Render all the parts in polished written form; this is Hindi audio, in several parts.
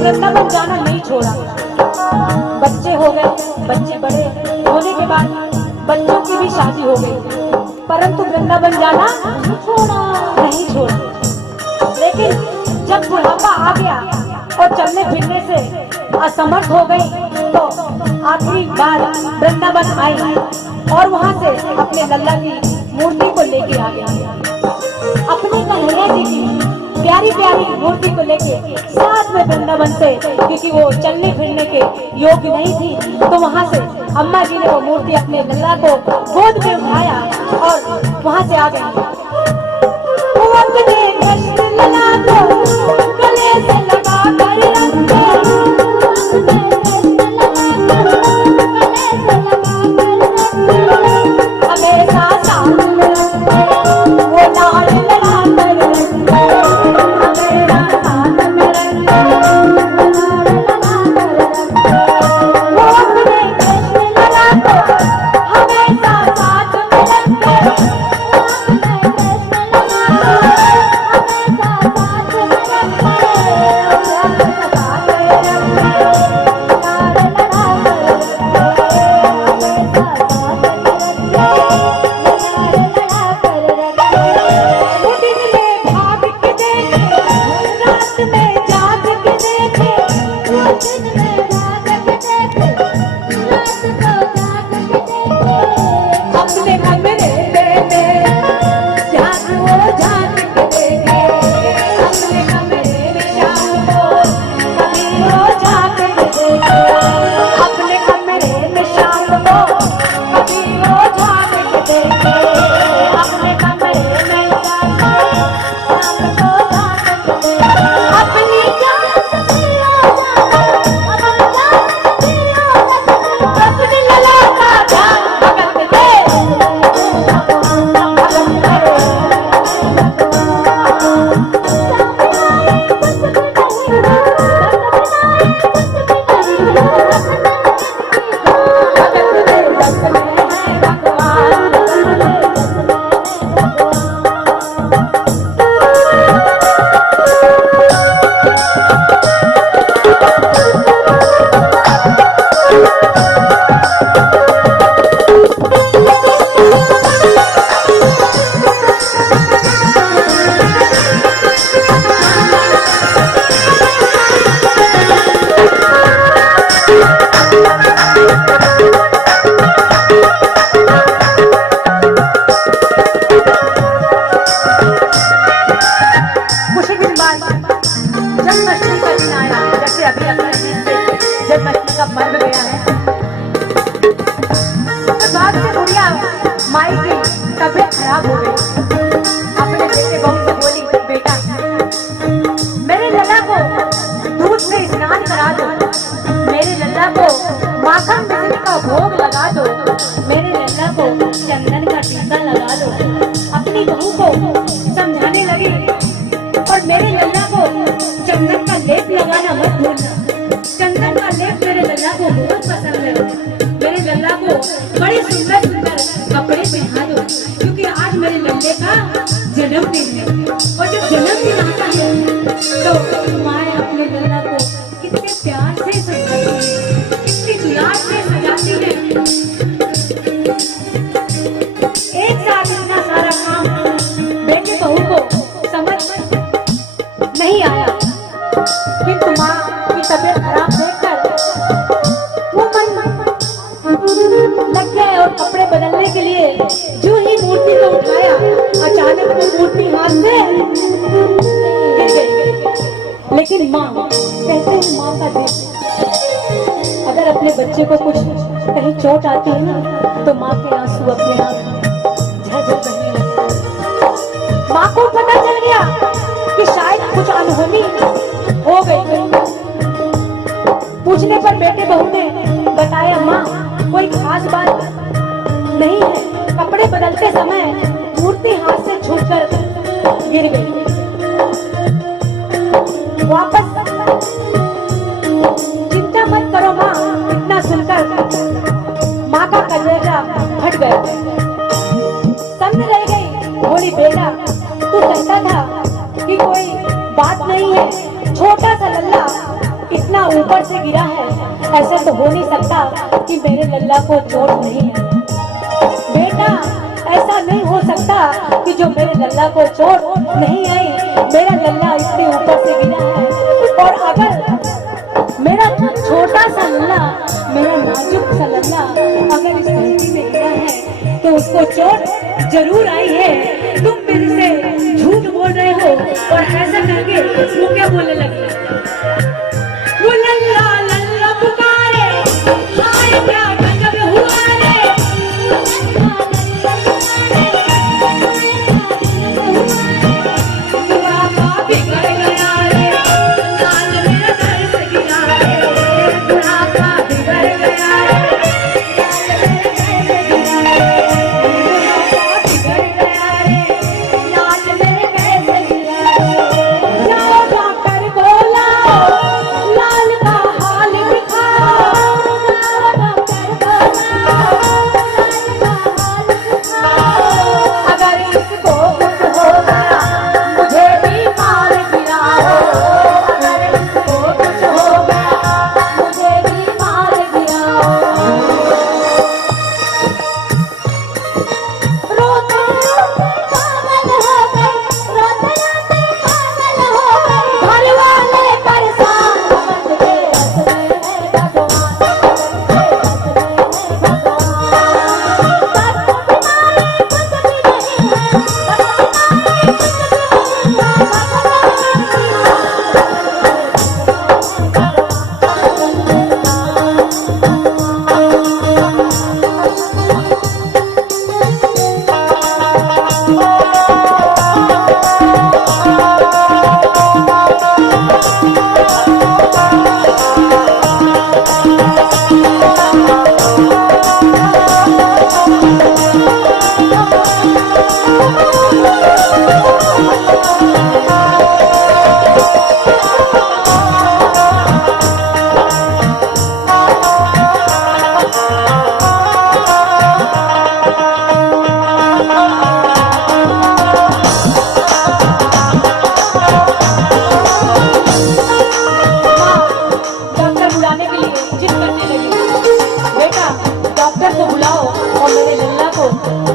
वृंदावन जाना नहीं छोड़ा। बच्चे हो गए, बच्चे बड़े होने के बाद बच्चों की भी शादी हो गई, परंतु वृंदावन जाना नहीं छोड़ा। लेकिन जब बुढ़ापा आ गया और चलने फिरने से असमर्थ हो गई, तो आखिरी बार वृंदावन आई और वहां से अपने लल्ला की मूर्ति को लेके आ गया। अपने कन्हैया जी की प्यारी प्यारी मूर्ति को लेके साथ में वृंदावन से, क्योंकि वो चलने फिरने के योग्य नहीं थी, तो वहां से अम्मा जी ने वो मूर्ति अपने लल्ला को गोद में उठाया और वहां से आ गए। वो अपने कष्ट लल्ला को गले से लगा कर रखे, हमेशा साथ में रखे, वो लाल लड़ा कर रखे, हमेशा साथ में रखे, वो अपने कृष्ण लला को हमेशा साथ में रखे, माई की तबीयत खराब हो गई। अपने बेटे बहू से बोली, बेटा मेरे लल्ला को दूध से स्नान करा दो, मेरे लल्ला को माखन मिश्री का भोग लगा दो, मेरे लल्ला को चंदन का टीका लगा दो। अपनी बहू को समझाने लगी, और मेरे लल्ला को चंदन का लेप लगाना मत भूलना। चंदन का लेप मेरे लल्ला को बहुत पसंद है। मेरे लल्ला को बड़े सुंदर सुंदर कपड़े पहना दो, क्योंकि आज मेरे लल्ले का जन्मदिन है, और जब जन्मदिन आता है तो माए अपने लल्ला को कितने प्यार से सजाती है, कितनी दुलार से सजाती है। एक साथ इतना सारा काम बेटे बहू को समझ नहीं आया, किंतु माँ की तबीयत खराब देखकर वो मन लग गए, और कपड़े बदलने के लिए जो ही मूर्ति को उठाया, अचानक वो मूर्ति हाथ से गिर गई। लेकिन माँ कहते हैं माँ का दिल, अगर अपने बच्चे को कुछ कहीं चोट आती है ना तो माँ के आंसू अपने आप झरझर बहने लगते हैं। माँ को पता चल गया कि शायद कुछ अनहोनी हो गई। पूछने पर बेटे बहू ने बताया माँ कोई खास बात नहीं है, कपड़े बदलते समय मूर्ति हाथ से छूटकर गिर गई। वापस चिंता मत करो माँ, इतना सुनकर माँ का कलेजा फट गया। समझ रह गई, बोली बेटा तू कहता था कि कोई बात नहीं है, छोटा सा लल्ला इतना ऊपर से गिरा है, ऐसा तो हो नहीं सकता कि मेरे लल्ला को चोट नहीं है। बेटा ऐसा नहीं हो सकता कि जो मेरे लल्ला को चोट नहीं आई, मेरा लल्ला इतने ऊपर से गिरा है। और अगर मेरा छोटा सा लल्ला, मेरा नाजुक सा लल्ला अगर इस धरती में गिरा है तो उसको चोट जरूर आई है। तुम मेरे से झूठ बोल रहे हो। और ऐसा करके वो क्या बोलने लगी, वो लल्ला लल्ला पुकारे, हाय क्या गजब हुआ रे।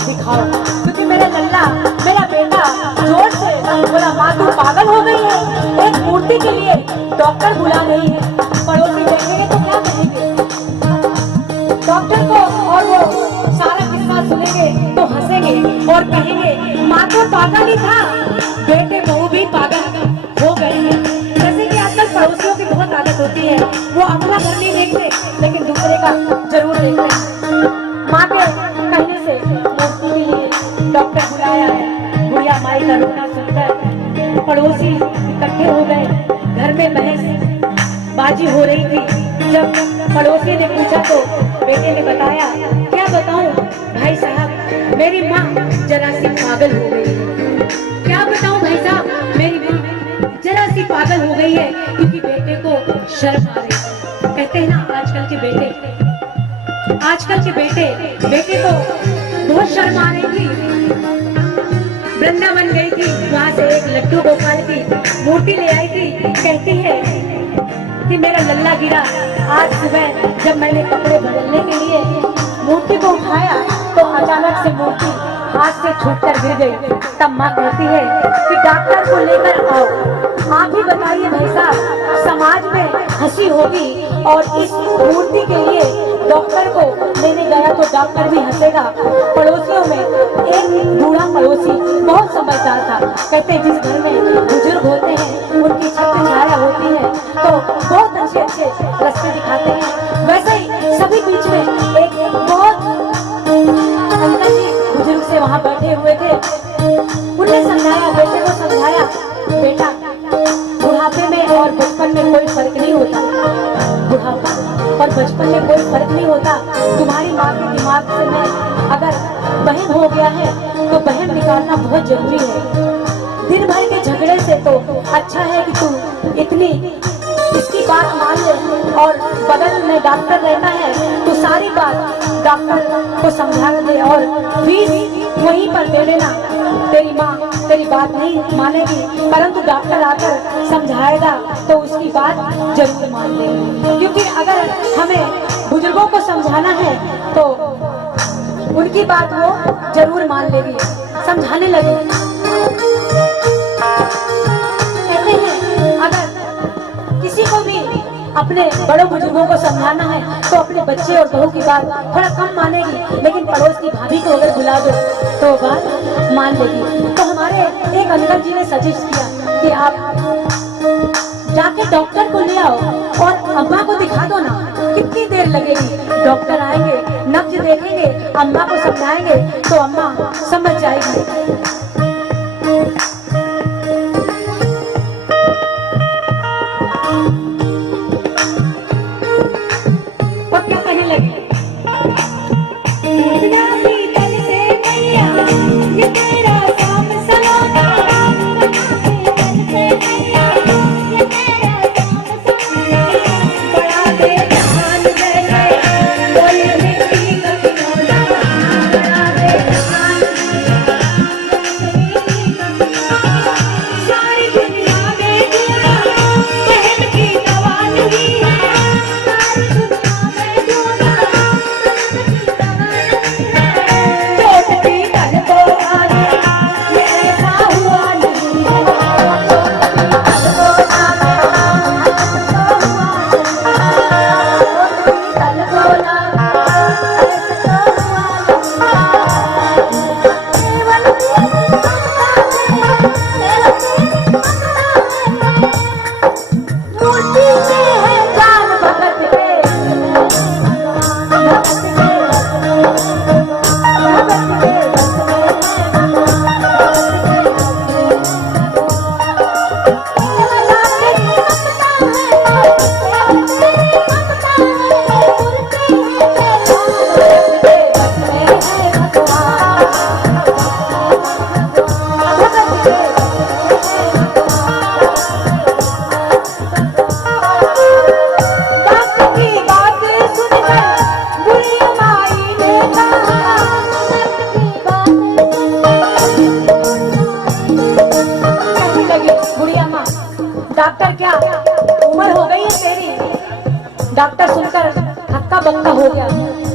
दिखाओ, क्योंकि मेरा लल्ला, मेरा बेटा जोर से बोला माँ तू पागल हो गई है, एक मूर्ति के लिए डॉक्टर बुला रही है। पड़ोसी देखेंगे तो क्या कहेंगे डॉक्टर को, और वो सारा किस्सा सुनेंगे तो हंसेंगे और कहेंगे माँ तो पागल ही था, बेटे बहू भी पागल हो गए हैं। जैसे कि आजकल पड़ोसियों की बहुत आदत होती है, वो अपना घर नहीं देखते लेकिन दूसरे का जरूर देखते हैं। माँ के कहने से मूर्ति के लिए डॉक्टर बुलाया है। बुढ़िया माई का रोना सुनकर पड़ोसी इकट्ठे हो गए। घर में बहस बाजी हो रही थी। जब पड़ोसी ने पूछा तो बेटे ने बताया, क्या बताऊं भाई साहब, मेरी माँ जरा सी पागल हो गई है। क्या बताऊं भाई साहब, मेरी माँ जरा सी पागल हो गई है क्योंकि बेटे को शर्म आ रही है। कहते हैं ना आजकल के बेटे को बहुत शर्म आ रही थी। वृंदावन गई थी, वहां से एक लड्डू गोपाल की मूर्ति ले आई थी। कहती है कि मेरा लल्ला गिरा। आज सुबह जब मैंने कपड़े बदलने के लिए मूर्ति को उठाया तो अचानक से मूर्ति हाथ से छूटकर गिर गई। तब माँ कहती है कि डॉक्टर को लेकर आओ। आप ही बताइए भाई साहब, समाज में हंसी होगी और इस मूर्ति के लिए डॉक्टर को लेने गया तो डॉक्टर भी हंसेगा। पड़ोसियों में एक बूढ़ा पड़ोसी बहुत समझदार था। कहते जिस घर में बुजुर्ग होते हैं उनकी रहे हैं। वैसे ही सभी बीच में एक बहुत अंकल जी बुजुर्ग से वहां बैठे हुए थे। उन्हें समझाया, बेटे को समझाया, बेटा बुढ़ापे में और बचपन में कोई फर्क नहीं होता, बुढ़ापा और बचपन में कोई फर्क नहीं होता। तुम्हारी माँ के दिमाग से में अगर बहन हो गया है तो बहन निकालना बहुत जरूरी है। दिन भर के झगड़े से तो अच्छा है कि तू इतनी इसकी बात मान ले, और बगल में डॉक्टर रहता है तो सारी बात डॉक्टर को समझा दे और फीस वहीं पर दे देना। तेरी माँ तेरी बात नहीं मानेगी, परंतु डॉक्टर आकर समझाएगा तो उसकी बात जरूर मान लेगी। क्योंकि अगर हमें बुजुर्गों को समझाना है तो उनकी बात वो जरूर मान लेगी, समझाने लगेगी। कहते हैं अगर किसी को भी अपने बड़ों बुजुर्गों को समझाना है तो अपने बच्चे और बहू की बात थोड़ा कम मानेगी, लेकिन पड़ोस की भाभी को अगर बुला दो तो बात मान लेगी। तो हमारे एक अंकल जी ने सजेस्ट किया कि आप जाके डॉक्टर को ले आओ और अम्मा को दिखा दो ना, कितनी देर लगेगी। डॉक्टर आएंगे, नब्ज देखेंगे, अम्मा को समझाएंगे तो अम्मा समझ जाएगी। और क्या कहने लगे, डॉक्टर क्या उम्र हो गई है तेरी? डॉक्टर सुनकर हक्का बक्का हो गया,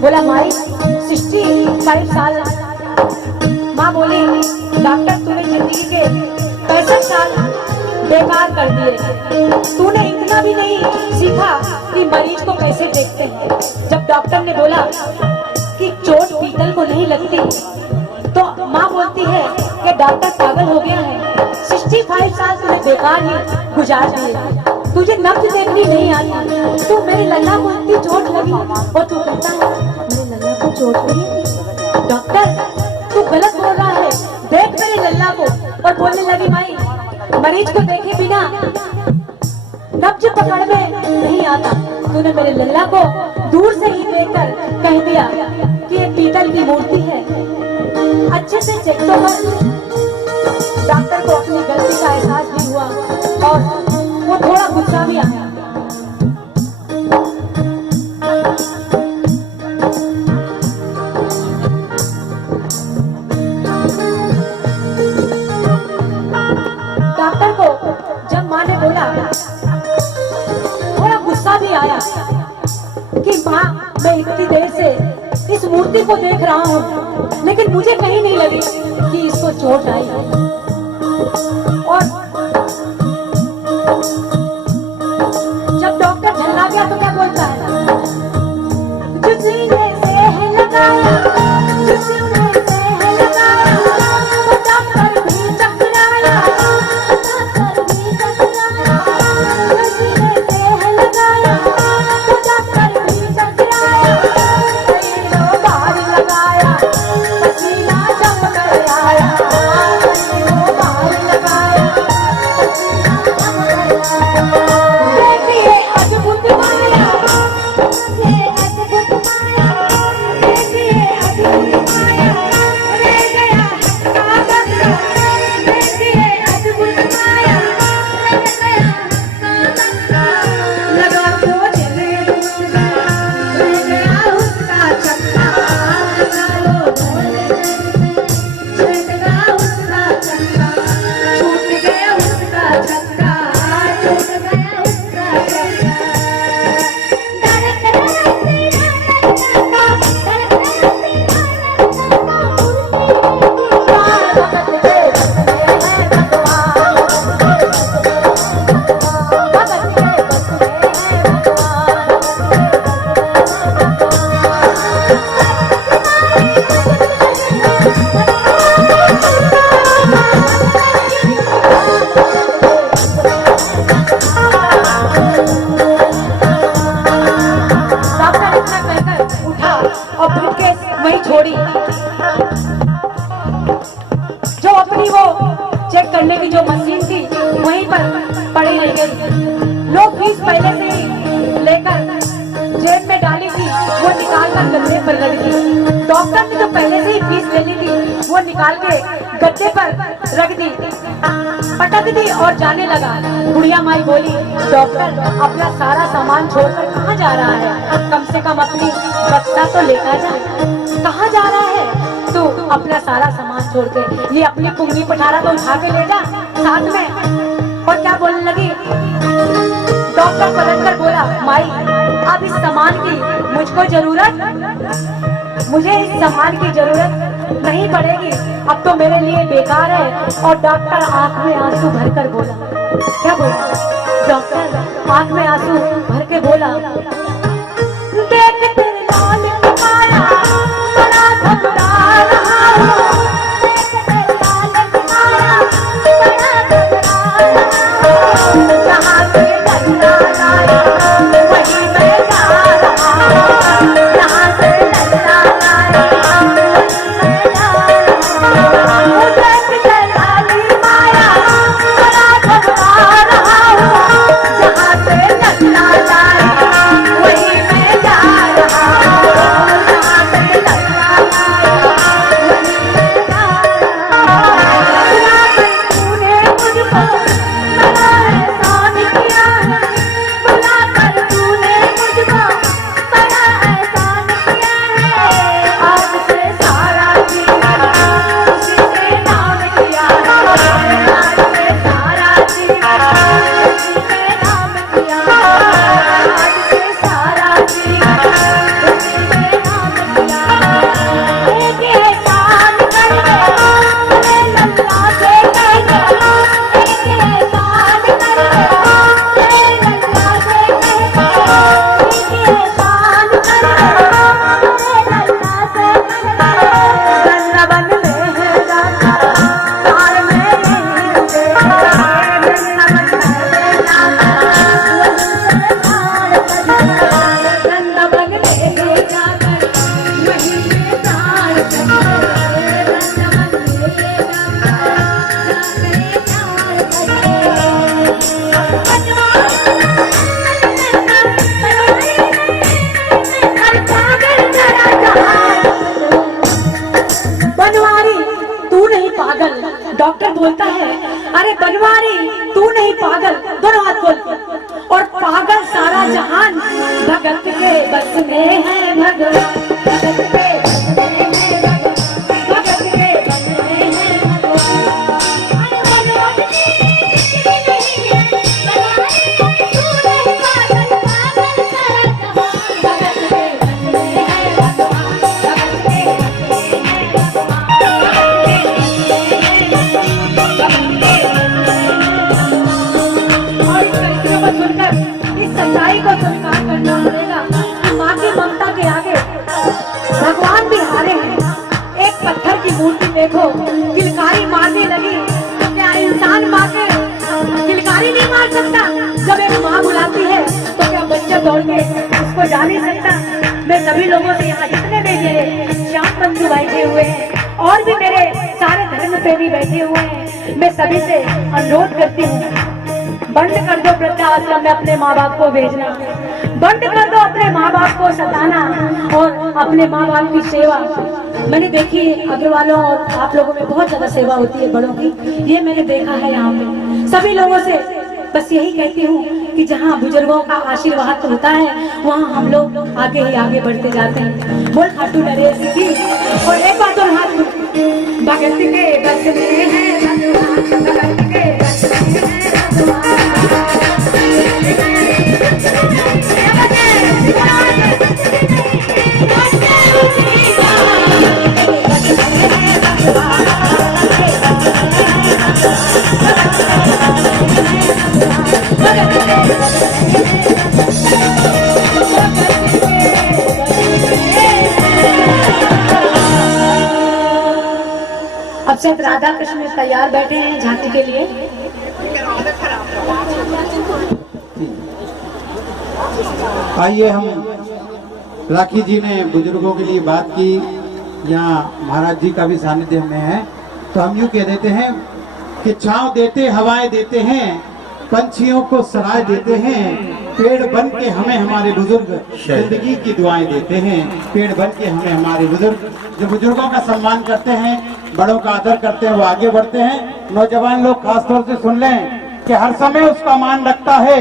बोला माई 65 साल। माँ बोली डॉक्टर तूने जिंदगी के 65 साल बेकार कर दिए, तूने इतना भी नहीं सीखा कि मरीज को कैसे देखते हैं। जब डॉक्टर ने बोला कि चोट पीतल को नहीं लगती तो माँ बोलती है कि डॉक्टर पागल हो गया है, 65 साल तूने बेकार ही गुजार दिए, तुझे नब्ज देखनी नहीं आती, तू मेरे लल्ला को इतनी चोट लगी और तू कहता है मेरे लल्ला को चोट लगी। डॉक्टर तू गलत बोल रहा है, देख मेरे लल्ला को। और बोलने लगी माई मरीज को देखे बिना नब्ज पकड़ में नहीं आता, तूने मेरे लल्ला को दूर से ही देखकर कह दिया कि ये पीतल की मूर्ति है, अच्छे से चेक तो कर। डॉक्टर को अपनी गलती का एहसास भी हुआ और वो थोड़ा गुस्सा भी आया। डॉक्टर को जब माँ ने बोला थोड़ा गुस्सा भी आया कि माँ मैं इतनी देर से इस मूर्ति को देख रहा हूँ लेकिन मुझे कहीं नहीं लगी कि इसको चोट आई है। और जब डॉक्टर झल्ला गया तो क्या बोलता है, जो सीने से है लगाया, जो सीने से है लगाया, वो डॉक्टर भी चकराया, डॉक्टर भी चकराया, जो सीने से है लगाया, वो डॉक्टर जो मशीन थी वहीं पर पड़ी रह गई। लोग फीस पहले से ही लेकर जेब में डाली थी, वो निकाल कर गद्दे पर रख दी। डॉक्टर ने जो पहले से ही फीस ले ली थी वो निकाल के गद्दे पर रख दी, पटक दी और जाने लगा। बुढ़िया माई बोली, डॉक्टर अपना सारा सामान छोड़कर कहाँ जा रहा है? कम से कम अपनी बक्सा तो लेकर जा। कहाँ जा रहा है तू? अपना सारा सामान छोड़ के ये अपनी पुंगी पठारा तो उठा के ले जा साथ में। और क्या बोलने लगी? डॉक्टर पलट कर बोला, माई अब इस सामान की मुझको जरूरत, मुझे इस सामान की जरूरत नहीं पड़ेगी, अब तो मेरे लिए बेकार है। और डॉक्टर आंख में आंसू भरकर बोला, क्या बोला? डॉक्टर आंख में आंसू भर के बोला, देख तेरे लाल माया बड़ा घबरा रहा हूँ, देख तेरे लाल माया बड़ा घबरा रहा हूँ, जहाँ से डंडा लाया वहीं मैं जा रहा हूँ, जहाँ से डंडा लाया वहीं मैं जा रहा हूँ, देख तेरे लाल माया बड़ा घबरा रहा हूँ, जहाँ से डंडा लाया वहीं मैं जा रहा हूँ, जहाँ से डंडा लाया वहीं मैं जा रहा हूँ। तूने मुझको बड़ा एहसान किया है, बुलाकर तूने मुझको बड़ा एहसान किया है, आज से सारा जीवन उसी के नाम किया है, आज से सारा जीवन उसी के नाम किया है, आज से सारा जीवन उसी के नाम किया है। एक एहसान कर दे मेरे लल्ला से कह दे, एक एहसान कर दे मेरे लल्ला से कह दे, एक एहसान कर दे मेरे लल्ला से कह दे, वृंदावन में है जाना प्यार में नहीं रुके, वृंदावन में है जाना वृंदावन में ले जाकर वहीं ये प्यार करे, वृंदावन में ले बनवारी तू नहीं पागल। डॉक्टर बोलता है, अरे बनवारी तू नहीं पागल, दोनों हाथ खोल, और पागल सारा जहान भगत के बस में है, भगत भगत के बस में है, भगत के बस में है और इस कविता को सुनकर इस सच्चाई को स्वीकार करना पड़ेगा कि माँ की ममता के आगे भगवान भी हारे हैं। एक पत्थर की मूर्ति देखो, किलकारी मारने लगी, क्या इंसान माँ के किलकारी नहीं मार सकता? जब एक माँ बुलाती है तो क्या बच्चा दौड़ के उसको जा नहीं सकता? मैं सभी लोगों से यहाँ जितने भी मेरे श्याम बंधु बैठे हुए हैं और भी मेरे सारे धर्म प्रेमी बैठे हुए हैं, मैं सभी से अनुरोध करती हूँ, बंद कर दो वृद्धाश्रम में अपने माँ बाप को भेजना, बंद कर दो अपने माँ बाप को सताना और अपने माँ बाप की सेवा। मैंने देखी अग्रवालों और आप लोगों में बहुत ज्यादा सेवा होती है बड़ों की, ये मैंने देखा है यहाँ पे। सभी लोगों से बस यही कहती हूँ कि जहाँ बुजुर्गों का आशीर्वाद होता है वहाँ हम लोग आगे ही आगे बढ़ते जाते हैं। बोल खाटू नरेश की। और एक बात और हाथ भगत के बस में है भगवान, भगत के बस में है अब सब राधा कृष्ण तैयार बैठे हैं झांकी के लिए। आइए, हम राखी जी ने बुजुर्गों के लिए बात की, यहाँ महाराज जी का भी सानिध्य में है, तो हम यूँ कह देते हैं कि छांव देते हवाएं देते हैं, पंछियों को सराय देते हैं, पेड़ बन के हमें हमारे बुजुर्ग जिंदगी की दुआएं देते हैं। पेड़ बन के हमें हमारे बुजुर्ग, जो बुजुर्गों का सम्मान करते हैं, बड़ों का आदर करते हैं, वो आगे बढ़ते हैं। नौजवान लोग खासतौर से सुन लें कि हर समय उसका मान रखता है,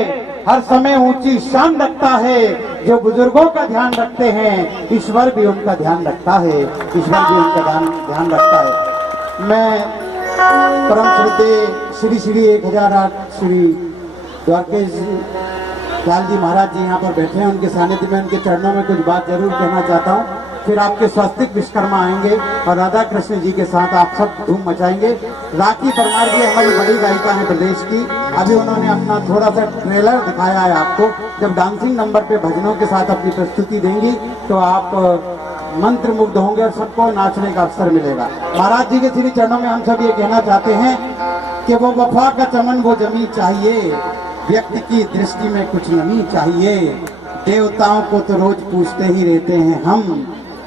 हर समय ऊंची शान रखता है। जो बुजुर्गों का ध्यान रखते हैं, ईश्वर भी उनका ध्यान रखता है, ईश्वर भी उनका ध्यान रखता है। मैं परम श्रद्धेय श्री श्री 1008 श्री द्वारकेश लाल जी महाराज जी यहाँ पर बैठे हैं। उनके सानिध्य में, उनके चरणों में कुछ बात जरूर कहना चाहता हूँ। फिर आपके स्वास्तिक विश्वकर्मा आएंगे और राधा कृष्ण जी के साथ आप सब धूम मचाएंगे। राखी परमार जी हमारी बड़ी गायिका है प्रदेश की। अभी उन्होंने अपना थोड़ा सा ट्रेलर दिखाया है आपको। जब डांसिंग नंबर पे भजनों के साथ अपनी प्रस्तुति देंगी तो आप मंत्र मुग्ध होंगे और सबको नाचने का अवसर मिलेगा। महाराज जी के श्री चरणों में हम सब ये कहना चाहते हैं कि वो वफा का चमन वो जमी चाहिए, व्यक्ति की दृष्टि में कुछ नमी चाहिए। देवताओं को तो रोज पूछते ही रहते हैं हम,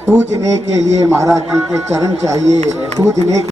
पूजने के लिए महाराज जी के चरण चाहिए, पूजने